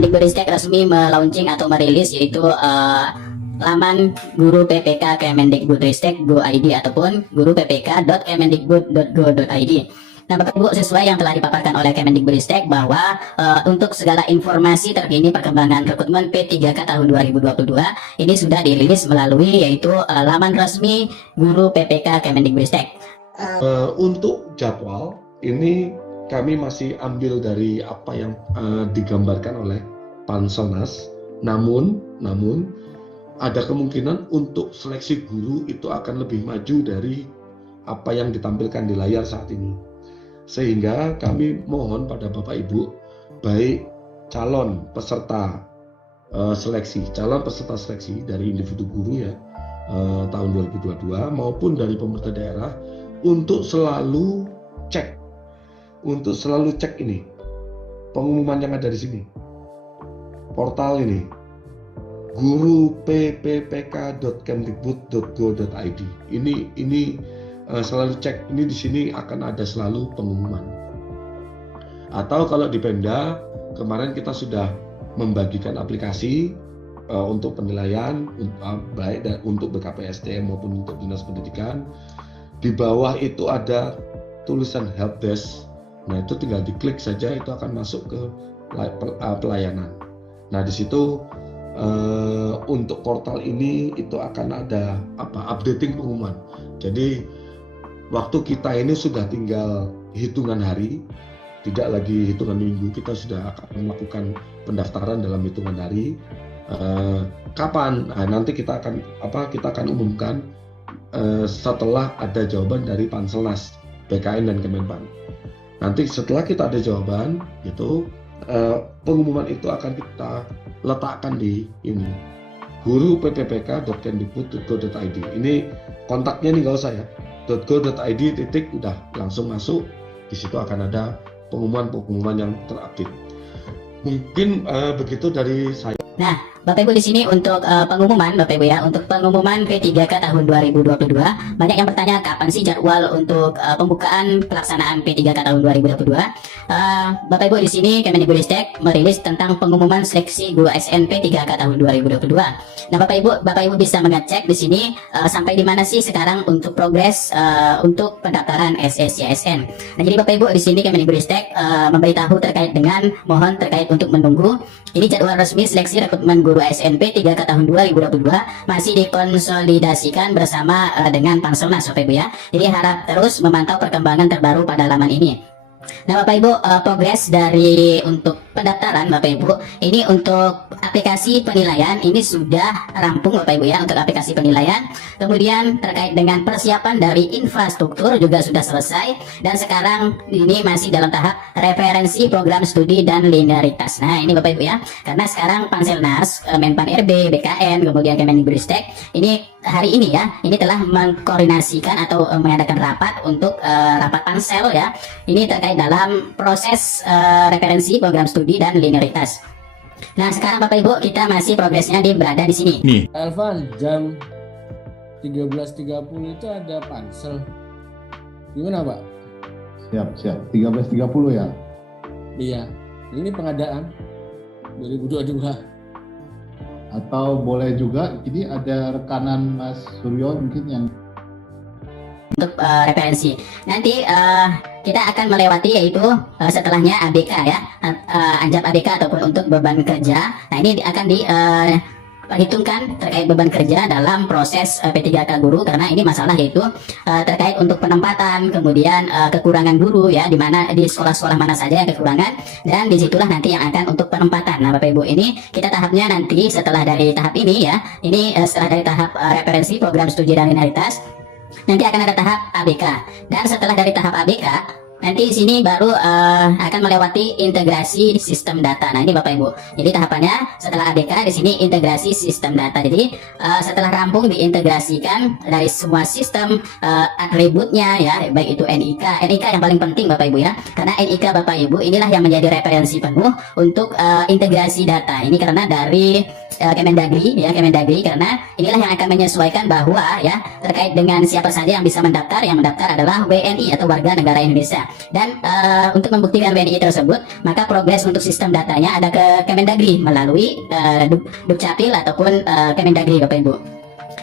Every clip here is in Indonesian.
Kemendikbudristek resmi melaunching atau merilis yaitu laman guru PPK Kemendikbudristek Go.id ataupun guru ppk.kemendikbud.go.id. Nah, Bapak Ibu, sesuai yang telah dipaparkan oleh Kemendikbudristek bahwa untuk segala informasi terkini perkembangan rekrutmen P3K tahun 2022 ini sudah dirilis melalui yaitu laman resmi guru PPK Kemendikbudristek. Untuk jadwal ini kami masih ambil dari apa yang digambarkan oleh Panselnas. Namun ada kemungkinan untuk seleksi guru itu akan lebih maju dari apa yang ditampilkan di layar saat ini. Sehingga kami mohon pada Bapak Ibu, baik calon peserta seleksi dari individu guru ya tahun 2022 maupun dari pemerintah daerah untuk selalu cek ini pengumuman yang ada di sini, portal ini guru pppk.kemdikbud.go.id. Ini selalu cek, ini di sini akan ada selalu pengumuman. Atau kalau di Pemda kemarin kita sudah membagikan aplikasi untuk penilaian baik untuk BKPSDM maupun untuk Dinas Pendidikan. Di bawah itu ada tulisan helpdesk. Nah, itu tinggal diklik saja, itu akan masuk ke pelayanan. Nah, di situ untuk portal ini itu akan ada updating pengumuman. Jadi waktu kita ini sudah tinggal hitungan hari, tidak lagi hitungan minggu. Kita sudah akan melakukan pendaftaran dalam hitungan hari. Kapan? Nah, nanti kita akan umumkan setelah ada jawaban dari Panselnas, BKN dan Kemenpan. Nanti setelah kita ada jawaban, itu pengumuman itu akan kita letakkan di ini guru pppk.kemdikbud.go.id. Ini kontaknya nih nggak usah ya, .go.id titik udah langsung masuk. Di situ akan ada pengumuman yang terupdate. Mungkin begitu dari saya. Nah, Bapak Ibu di sini untuk pengumuman Bapak Ibu ya, untuk pengumuman P3K tahun 2022 banyak yang bertanya kapan sih jadwal untuk pembukaan pelaksanaan P3K tahun 2022. Bapak Ibu di sini Kemendikbudristek merilis tentang pengumuman seleksi guru SNP 3K tahun 2022. Nah, Bapak Ibu bisa mengecek di sini sampai di mana sih sekarang untuk progres untuk pendaftaran SSYSN. Nah, jadi Bapak Ibu di sini Kemendikbudristek memberitahu terkait dengan mohon terkait untuk menunggu ini jadwal resmi seleksi rekrutmen guru SNP 3K tahun 2022 masih dikonsolidasikan bersama dengan Panselnas Bapak Ibu ya. Jadi harap terus memantau perkembangan terbaru pada laman ini. Nah, Bapak Ibu, progres dari untuk pendaftaran Bapak Ibu ini untuk aplikasi penilaian ini sudah rampung Bapak Ibu ya, untuk aplikasi penilaian. Kemudian terkait dengan persiapan dari infrastruktur juga sudah selesai, dan sekarang ini masih dalam tahap referensi program studi dan linearitas. Nah, ini Bapak Ibu ya, karena sekarang Panselnas, Menpan RB, BKN, kemudian Kemendikbudristek ini hari ini ya, ini telah mengkoordinasikan atau mengadakan rapat untuk rapat pansel ya. Ini terkait dalam proses referensi program studi dan linearitas. Nah, sekarang Bapak Ibu kita masih progresnya berada di sini. Nih. Elvan, jam 13.30 itu ada pansel. Gimana, Pak? Siap. 13.30 ya? Iya. Ini pengadaan 2022. Atau boleh juga, ini ada rekanan Mas Suryo mungkin yang untuk referensi. Nanti kita akan melewati yaitu setelahnya ABK ya, anjap ABK ataupun untuk beban kerja. Nah, ini akan diperhitungkan terkait beban kerja dalam proses P3K guru, karena ini masalah yaitu terkait untuk penempatan, kemudian kekurangan guru ya, di mana di sekolah-sekolah mana saja yang kekurangan, dan disitulah nanti yang akan untuk penempatan. Nah, Bapak Ibu, ini kita tahapnya nanti setelah dari tahap ini ya, ini setelah dari tahap referensi program studi dan linearitas, nanti akan ada tahap ABK, dan setelah dari tahap ABK nanti di sini baru akan melewati integrasi sistem data. Nah, ini Bapak Ibu. Jadi tahapannya setelah ABK di sini integrasi sistem data. Jadi setelah rampung diintegrasikan dari semua sistem atributnya ya, baik itu NIK yang paling penting Bapak Ibu ya. Karena NIK Bapak Ibu inilah yang menjadi referensi penuh untuk integrasi data. Ini karena dari Kemendagri ya, Kemendagri, karena inilah yang akan menyesuaikan bahwa ya terkait dengan siapa saja yang bisa mendaftar. Yang mendaftar adalah WNI atau warga negara Indonesia. Dan untuk membuktikan WNI tersebut, maka progres untuk sistem datanya ada ke Kemendagri melalui Dukcapil ataupun Kemendagri, Bapak Ibu.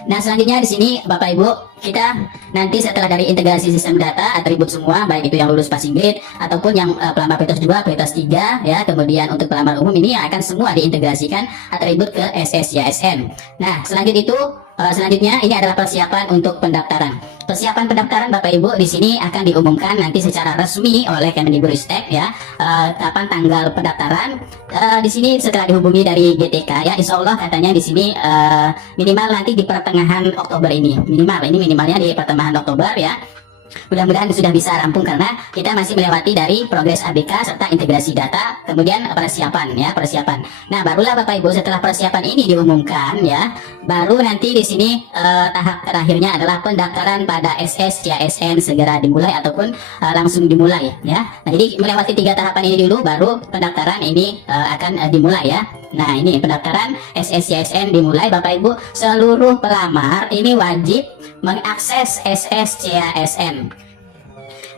Nah, selanjutnya di sini Bapak Ibu, kita nanti setelah dari integrasi sistem data atribut semua, baik itu yang lulus passing grade ataupun yang pelamar prioritas 2, prioritas 3 ya, kemudian untuk pelamar umum ini akan semua diintegrasikan atribut ke SSYSN. Nah, selanjutnya ini adalah persiapan untuk pendaftaran. Persiapan pendaftaran Bapak Ibu di sini akan diumumkan nanti secara resmi oleh Kemendikbudristek ya, kapan tanggal pendaftaran. Di sini setelah dihubungi dari GTK ya, insya Allah katanya di sini minimal nanti di pertengahan Oktober ini, minimalnya di pertengahan Oktober ya. Mudah-mudahan sudah bisa rampung karena kita masih melewati dari progres ABK serta integrasi data, kemudian persiapan. Nah, barulah Bapak Ibu setelah persiapan ini diumumkan ya, baru nanti di sini tahap terakhirnya adalah pendaftaran pada SSYSN segera dimulai ataupun langsung dimulai ya. Nah, jadi melewati 3 tahapan ini dulu baru pendaftaran ini akan dimulai ya. Nah, ini pendaftaran SSYSN dimulai Bapak Ibu. Seluruh pelamar ini wajib mengakses SSCASN,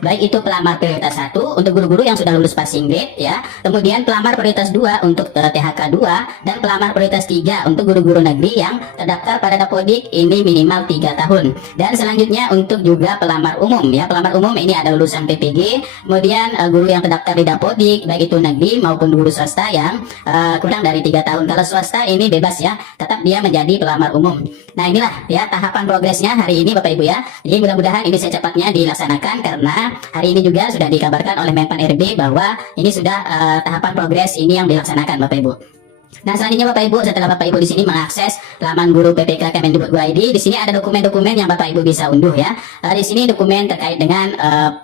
baik itu pelamar prioritas 1 untuk guru-guru yang sudah lulus passing grade ya, kemudian pelamar prioritas 2 untuk THK 2, dan pelamar prioritas 3 untuk guru-guru negeri yang terdaftar pada Dapodik ini minimal 3 tahun. Dan selanjutnya untuk juga pelamar umum ya, pelamar umum ini ada lulusan PPG, kemudian guru yang terdaftar di Dapodik baik itu negeri maupun guru swasta yang kurang dari 3 tahun. Kalau swasta ini bebas ya, tetap dia menjadi pelamar umum. Nah, inilah ya tahapan progresnya hari ini Bapak Ibu ya. Jadi mudah-mudahan ini secepatnya dilaksanakan karena hari ini juga sudah dikabarkan oleh Menpan RB bahwa ini sudah tahapan progres ini yang dilaksanakan Bapak Ibu. Nah, selanjutnya Bapak Ibu, setelah Bapak Ibu di sini mengakses laman guru PPK Kemendikbud.go.id, di sini ada dokumen-dokumen yang Bapak Ibu bisa unduh ya. Di sini dokumen terkait dengan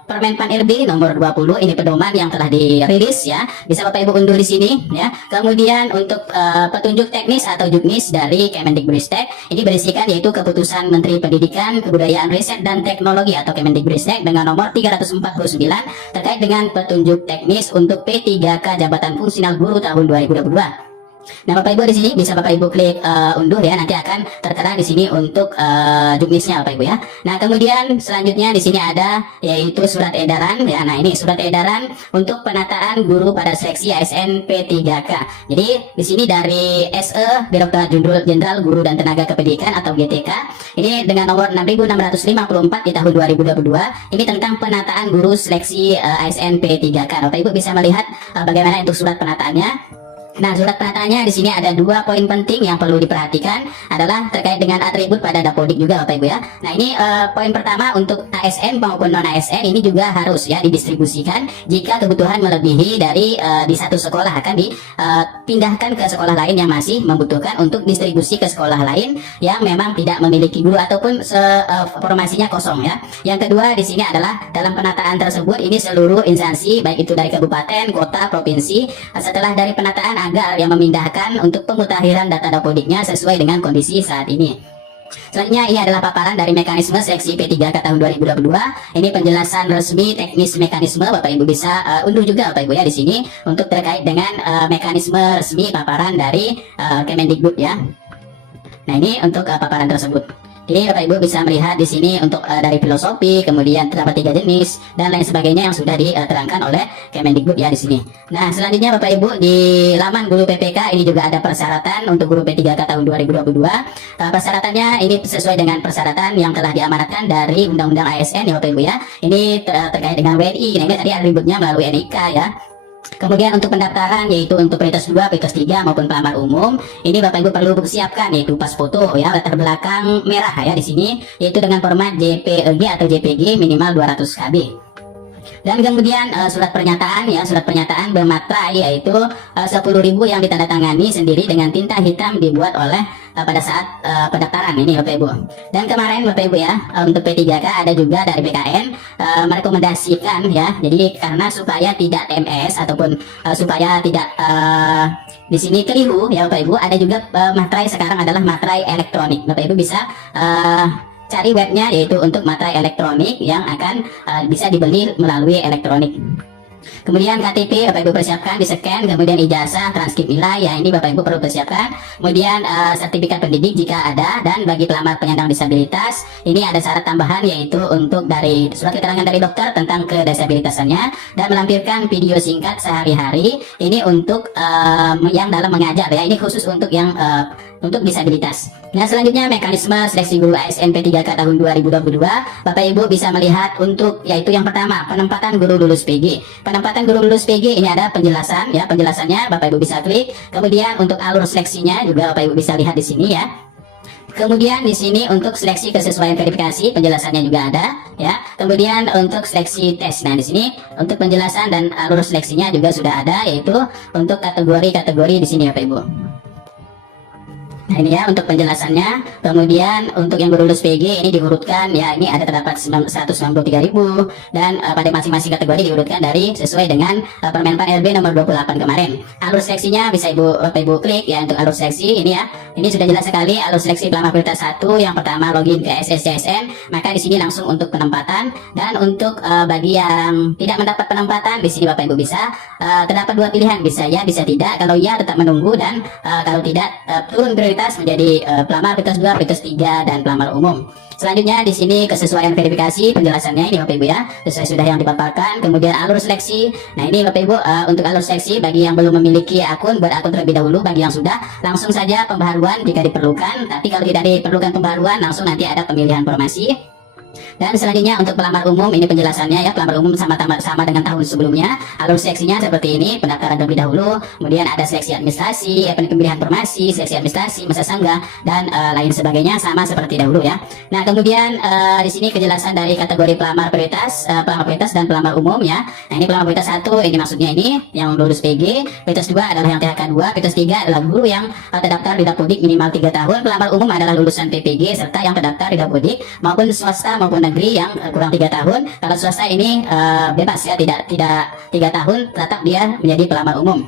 Permenpan RB nomor 20, ini pedoman yang telah dirilis ya. Bisa Bapak Ibu unduh di sini ya. Kemudian untuk petunjuk teknis atau juknis dari Kemendikbudristek, ini berisikan yaitu keputusan Menteri Pendidikan, Kebudayaan, Riset dan Teknologi atau Kemendikbudristek dengan nomor 349 terkait dengan petunjuk teknis untuk P3K Jabatan Fungsional Guru tahun 2022. Nah, Bapak Ibu di sini bisa Bapak Ibu klik unduh ya, nanti akan tertera di sini untuk juknisnya Bapak Ibu ya. Nah, kemudian selanjutnya di sini ada yaitu surat edaran ya. Nah, ini surat edaran untuk penataan guru pada seleksi ASN P3K. Jadi di sini dari SE Direktorat Jenderal Guru dan Tenaga Kependidikan atau GTK, ini dengan nomor 6654 di tahun 2022, ini tentang penataan guru seleksi ASN P3K. Bapak Ibu bisa melihat bagaimana untuk surat penataannya. Nah, surat penataannya di sini ada 2 poin penting yang perlu diperhatikan adalah terkait dengan atribut pada Dapodik juga Bapak Ibu ya. Nah, ini poin pertama untuk ASN maupun non ASN ini juga harus ya didistribusikan jika kebutuhan melebihi dari di satu sekolah akan dipindahkan ke sekolah lain yang masih membutuhkan untuk distribusi ke sekolah lain yang memang tidak memiliki guru ataupun formasinya kosong ya. Yang kedua di sini adalah dalam penataan tersebut ini seluruh instansi baik itu dari kabupaten, kota, provinsi setelah dari penataan agar yang memindahkan untuk pemutahiran data Dapodiknya sesuai dengan kondisi saat ini. Selanjutnya ini adalah paparan dari mekanisme seleksi P3K tahun 2022. Ini penjelasan resmi teknis mekanisme, Bapak Ibu bisa unduh juga Bapak Ibu ya di sini untuk terkait dengan mekanisme resmi paparan dari Kemendikbud ya. Nah, ini untuk paparan tersebut. Jadi Bapak Ibu bisa melihat di sini untuk dari filosofi, kemudian terdapat 3 jenis dan lain sebagainya yang sudah diterangkan oleh Kemendikbud ya di sini. Nah, selanjutnya Bapak Ibu di laman guru PPK ini juga ada persyaratan untuk guru P3K tahun 2022. Persyaratannya ini sesuai dengan persyaratan yang telah diamanatkan dari Undang-Undang ASN ya Bapak Ibu ya. Ini terkait dengan WNI. Nah, ini tadi atributnya melalui NIK ya. Kemudian untuk pendaftaran yaitu untuk prioritas 2, prioritas 3 maupun pelamar umum, ini Bapak Ibu perlu siapkan yaitu pas foto ya, latar belakang merah ya di sini, yaitu dengan format JPEG atau JPG minimal 200 KB. Dan kemudian surat pernyataan ya, surat pernyataan bermaterai yaitu 10.000 yang ditandatangani sendiri dengan tinta hitam dibuat oleh pada saat pendaftaran ini Bapak Ibu. Dan kemarin Bapak Ibu ya untuk P3K ada juga dari BKN merekomendasikan ya, jadi karena supaya tidak TMS ataupun supaya tidak di sini keliru ya Bapak Ibu, ada juga materai sekarang adalah materai elektronik. Bapak Ibu bisa cari webnya yaitu untuk materai elektronik yang akan bisa dibeli melalui elektronik. Kemudian KTP Bapak Ibu persiapkan, di-scan, kemudian ijazah, transkrip nilai, ya ini Bapak Ibu perlu persiapkan. Kemudian sertifikat pendidik jika ada, dan bagi pelamar penyandang disabilitas, ini ada syarat tambahan yaitu untuk dari surat keterangan dari dokter tentang kedisabilitasannya dan melampirkan video singkat sehari-hari. Ini untuk yang dalam mengajar ya, ini khusus untuk yang untuk disabilitas. Nah, selanjutnya mekanisme seleksi guru ASN P3K tahun 2022. Bapak Ibu bisa melihat untuk yaitu yang pertama, penempatan guru lulus PG. Penempatan guru lulus PG ini ada penjelasan ya, penjelasannya Bapak Ibu bisa klik. Kemudian untuk alur seleksinya juga Bapak Ibu bisa lihat di sini ya. Kemudian di sini untuk seleksi kesesuaian verifikasi penjelasannya juga ada ya. Kemudian untuk seleksi tes. Nah, di sini untuk penjelasan dan alur seleksinya juga sudah ada yaitu untuk kategori-kategori di sini Bapak Ibu. Nah, ini ya untuk penjelasannya. Kemudian untuk yang berlulus PG ini diurutkan ya, ini ada terdapat 193.000 dan pada masing-masing kategori diurutkan dari sesuai dengan Permenpan RB nomor 28 kemarin. Alur seleksinya bisa Bapak Ibu klik ya untuk alur seleksi ini ya. Ini sudah jelas sekali alur seleksi pelamar prioritas 1 yang pertama login ke SSCSN, maka di sini langsung untuk penempatan dan untuk bagi yang tidak mendapat penempatan di sini Bapak Ibu bisa terdapat dua pilihan, bisa ya, bisa tidak. Kalau ya tetap menunggu dan kalau tidak turun prioritas menjadi pelamar prioritas 2, prioritas 3 dan pelamar umum. Selanjutnya di sini kesesuaian verifikasi penjelasannya ini Bapak Ibu ya, sesuai sudah yang dipaparkan. Kemudian alur seleksi. Nah, ini Bapak Ibu untuk alur seleksi bagi yang belum memiliki akun, berakun terlebih dahulu. Bagi yang sudah, langsung saja pembaharuan jika diperlukan. Tapi kalau tidak diperlukan pembaharuan, langsung nanti ada pemilihan formasi. Dan selanjutnya untuk pelamar umum ini penjelasannya ya, pelamar umum sama dengan tahun sebelumnya. Alur seleksinya seperti ini, pendaftaran terlebih dahulu, kemudian ada seleksi administrasi, pemilihan formasi, seleksi administrasi, masa sanggah dan lain sebagainya sama seperti dahulu ya. Nah, kemudian di sini kejelasan dari kategori pelamar prioritas dan pelamar umum ya. Nah, ini pelamar prioritas 1 ini maksudnya ini yang lulus PG, prioritas 2 adalah yang THK 2, prioritas 3 adalah guru yang terdaftar di Dapodik minimal 3 tahun, pelamar umum adalah lulusan PPG serta yang terdaftar di Dapodik maupun swasta maupun negeri yang kurang 3 tahun. Kalau swasta ini bebas ya, tidak 3 tahun, tetap dia menjadi pelamar umum.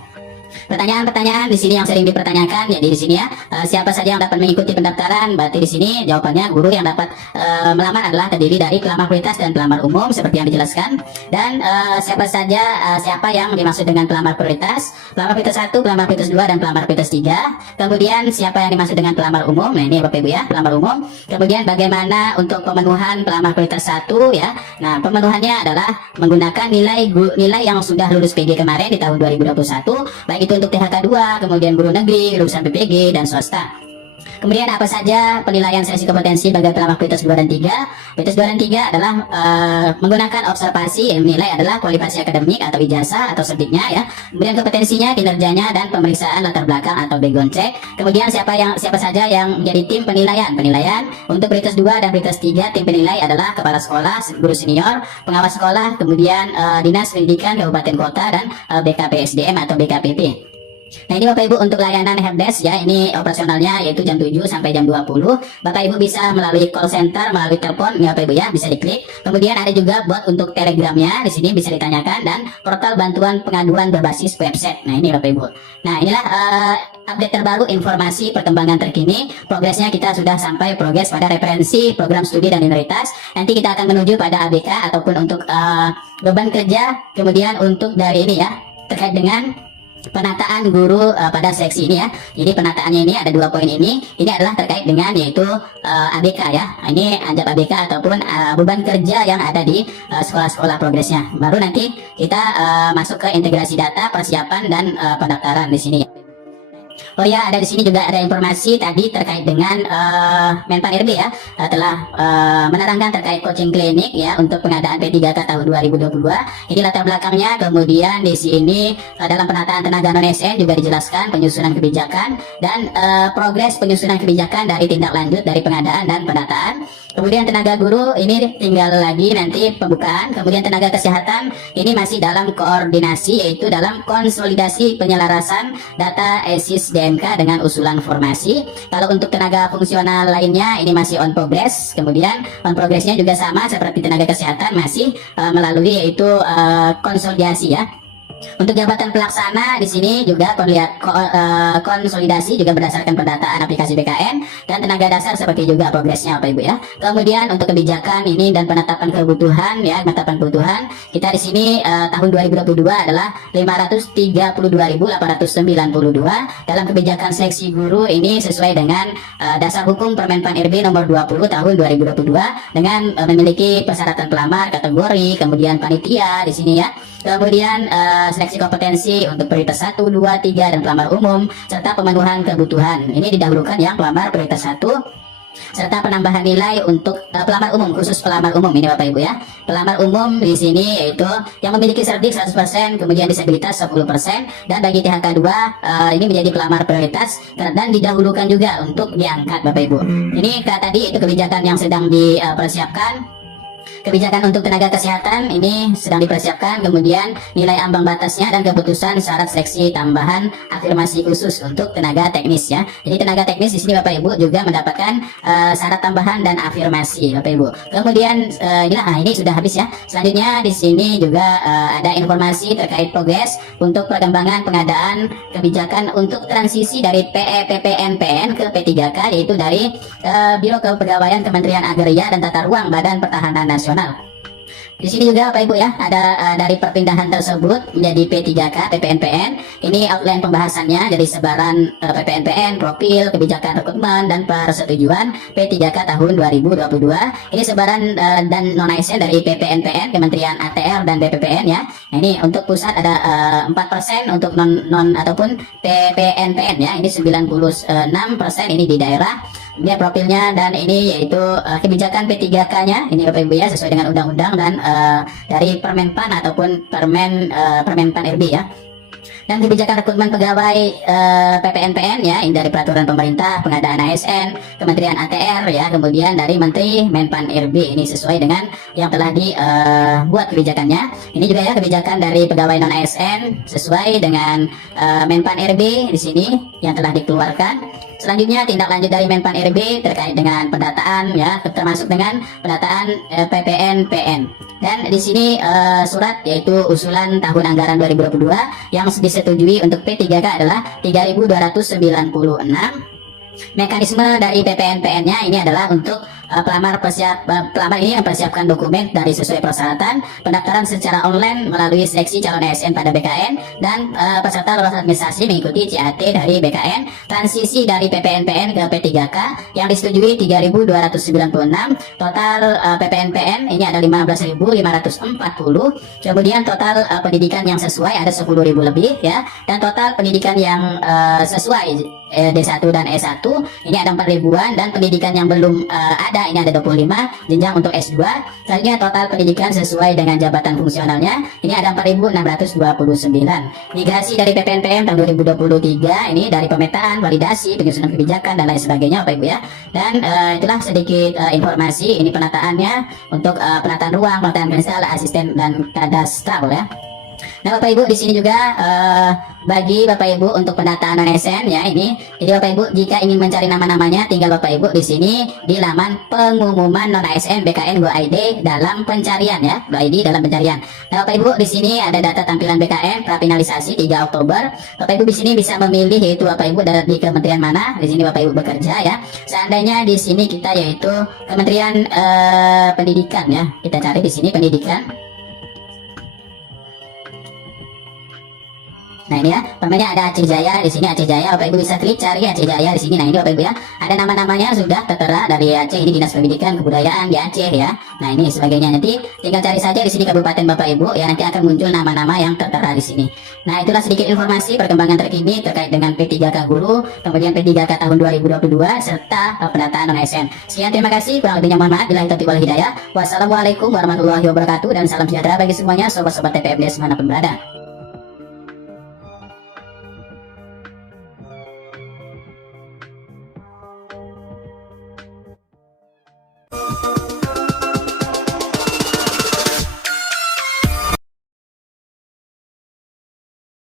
Pertanyaan-pertanyaan di sini yang sering dipertanyakan ya di sini ya, siapa saja yang dapat mengikuti pendaftaran? Berarti di sini jawabannya guru yang dapat melamar adalah terdiri dari pelamar prioritas dan pelamar umum seperti yang dijelaskan. Dan siapa saja siapa yang dimaksud dengan pelamar prioritas? Pelamar prioritas 1, pelamar prioritas 2 dan pelamar prioritas 3. Kemudian siapa yang dimaksud dengan pelamar umum? Nah, ini Bapak Ibu ya, pelamar umum. Kemudian bagaimana untuk pemenuhan pelamar prioritas 1 ya? Nah, pemenuhannya adalah menggunakan nilai yang sudah lulus PG kemarin di tahun 2021, baik itu untuk THK 2, kemudian guru negeri, lulusan PPG dan swasta. Kemudian apa saja penilaian seleksi kompetensi bagi pelamar prioritas 2 dan 3? Prioritas 2 dan 3 adalah menggunakan observasi, yang menilai adalah kualifikasi akademik atau ijazah atau sediknya ya. Kemudian kompetensinya, kinerjanya dan pemeriksaan latar belakang atau background check. Kemudian siapa saja yang menjadi tim penilaian. Untuk prioritas 2 dan prioritas 3 tim penilai adalah kepala sekolah, guru senior, pengawas sekolah, kemudian Dinas Pendidikan Kabupaten Kota dan BKPSDM atau BKPP. Nah, ini Bapak Ibu untuk layanan helpdesk ya, ini operasionalnya yaitu jam 7 sampai jam 20. Bapak Ibu bisa melalui call center, melalui telepon ya Bapak Ibu ya, bisa diklik. Kemudian ada juga bot untuk telegramnya, di sini bisa ditanyakan, dan portal bantuan pengaduan berbasis website. Nah, ini Bapak Ibu. Nah, inilah update terbaru informasi perkembangan terkini. Progresnya kita sudah sampai progres pada referensi program studi dan minoritas. Nanti kita akan menuju pada ABK ataupun untuk beban kerja. Kemudian untuk dari ini ya, terkait dengan penataan guru pada seksi ini ya. Jadi penataannya ini ada 2 poin ini. Ini adalah terkait dengan yaitu ABK ya. Ini anjap ABK ataupun beban kerja yang ada di sekolah-sekolah progresnya. Baru nanti kita masuk ke integrasi data, persiapan dan pendaftaran di sini ya. Oh ya, ada di sini juga ada informasi tadi terkait dengan Menpan RB ya, telah menerangkan terkait coaching klinik ya untuk pengadaan P3K tahun 2022. Ini latar belakangnya. Kemudian di sini dalam penataan tenaga non SN juga dijelaskan penyusunan kebijakan dan progres penyusunan kebijakan dari tindak lanjut dari pengadaan dan penataan. Kemudian tenaga guru ini tinggal lagi nanti pembukaan. Kemudian tenaga kesehatan ini masih dalam koordinasi, yaitu dalam konsolidasi penyelarasan data ESIS DMK dengan usulan formasi. Kalau untuk tenaga fungsional lainnya ini masih on progress. Kemudian on progressnya juga sama seperti tenaga kesehatan, masih melalui yaitu konsolidasi ya. Untuk jabatan pelaksana di sini juga konsolidasi juga berdasarkan pendataan aplikasi BKN dan tenaga dasar seperti juga progresnya Bapak Ibu ya. Kemudian untuk kebijakan ini dan penetapan kebutuhan ya, penetapan kebutuhan kita di sini tahun 2022 adalah 532.892 dalam kebijakan seleksi guru ini sesuai dengan dasar hukum Permenpan RB nomor 20 tahun 2022 dengan memiliki persyaratan pelamar, kategori, kemudian panitia di sini ya. Kemudian seleksi kompetensi untuk prioritas 1, 2, 3 dan pelamar umum serta pemenuhan kebutuhan. Ini didahulukan yang pelamar prioritas 1 serta penambahan nilai untuk pelamar umum, khusus pelamar umum ini Bapak Ibu ya. Pelamar umum di sini yaitu yang memiliki cerdik 100%, kemudian disabilitas 10% dan bagi THK 2 ini menjadi pelamar prioritas dan didahulukan juga untuk diangkat Bapak Ibu. Ini tadi itu kebijakan yang sedang dipersiapkan. Kebijakan untuk tenaga kesehatan ini sedang dipersiapkan, kemudian nilai ambang batasnya dan keputusan syarat seleksi tambahan afirmasi khusus untuk tenaga teknis ya. Jadi tenaga teknis di sini Bapak Ibu juga mendapatkan syarat tambahan dan afirmasi Bapak Ibu. Kemudian ini sudah habis ya. Selanjutnya di sini juga ada informasi terkait progres untuk perkembangan pengadaan kebijakan untuk transisi dari PEPPNPN ke P3K, yaitu dari Biro Kepegawaian Kementerian Agraria dan Tata Ruang Badan Pertahanan Nasional. Di sini juga Bapak Ibu ya ada dari perpindahan tersebut menjadi P3K PPNPN. Ini outline pembahasannya dari sebaran PPNPN, profil, kebijakan rekrutmen dan persetujuan P3K tahun 2022. Ini sebaran dan non ASN dari PPNPN, Kementerian ATR dan BPPN ya. Ini untuk pusat ada 4%, untuk non ataupun PPNPN ya. Ini 96% ini di daerah. Dia profilnya dan ini yaitu kebijakan P3K-nya ini Bapak Ibu ya, sesuai dengan undang-undang dan dari Permenpan ataupun Permenpan RB ya. Dan kebijakan rekrutmen pegawai PPNPN ya, ini dari peraturan pemerintah pengadaan ASN, Kementerian ATR ya, kemudian dari Menteri Menpan RB, ini sesuai dengan yang telah dibuat kebijakannya. Ini juga ya kebijakan dari pegawai non ASN sesuai dengan Menpan RB di sini yang telah dikeluarkan. Selanjutnya tindak lanjut dari Menpan RB terkait dengan pendataan ya, termasuk dengan pendataan PPNPN. Dan di sini surat yaitu usulan tahun anggaran 2022 yang disetujui untuk P3K adalah 3.296. Mekanisme dari PPNPN-nya ini adalah untuk pelamar ini mempersiapkan dokumen dari sesuai persyaratan, pendaftaran secara online melalui seleksi calon ASN pada BKN, dan peserta lolos administrasi mengikuti CAT dari BKN, transisi dari PPNPN ke P3K yang disetujui 3.296, total PPNPN ini ada 15.540, kemudian total pendidikan yang sesuai ada 10.000 lebih ya, dan total pendidikan yang sesuai D1 dan E1 ini ada 4.000-an, dan pendidikan yang belum ada ini ada 25, jenjang untuk S2. Selanjutnya total pendidikan sesuai dengan jabatan fungsionalnya ini ada 4.629. Migrasi dari PPNPM tahun 2023 ini dari pemetaan, validasi, penyusunan kebijakan dan lain sebagainya Bapak Ibu ya. Dan itulah sedikit informasi ini penataannya untuk penataan ruang, penataan pensel, asisten dan kadastral ya. Nah Bapak Ibu di sini juga bagi Bapak Ibu untuk pendataan non ASN ya ini. Jadi Bapak Ibu jika ingin mencari nama-namanya tinggal Bapak Ibu di sini di laman pengumuman non ASN BKN Go.id dalam pencarian ya, Go.id dalam pencarian. Nah Bapak Ibu di sini ada data tampilan BKN prafinalisasi 3 Oktober. Bapak Ibu di sini bisa memilih yaitu Bapak Ibu di kementerian mana di sini Bapak Ibu bekerja ya. Seandainya di sini kita yaitu Kementerian Pendidikan ya. Kita cari di sini pendidikan. Nah ini ya, namanya ada Aceh Jaya di sini, Aceh Jaya. Bapak Ibu bisa klik cari Aceh Jaya di sini. Nah ini Bapak Ibu ya, ada nama-namanya sudah tertera dari Aceh. Ini Dinas Pendidikan Kebudayaan di Aceh ya. Nah ini sebagainya, nanti tinggal cari saja di sini kabupaten Bapak Ibu ya, nanti akan muncul nama-nama yang tertera di sini. Nah itulah sedikit informasi perkembangan terkini terkait dengan P3K Guru, kemudian P3K tahun 2022 serta pendataan non ASN. Sekian, terima kasih, kurang lebihnya mohon maaf. Billahi taufiq wal hidayah. Wassalamualaikum warahmatullahi wabarakatuh dan salam sejahtera bagi semuanya sobat-sobat TPMDS manapun berada.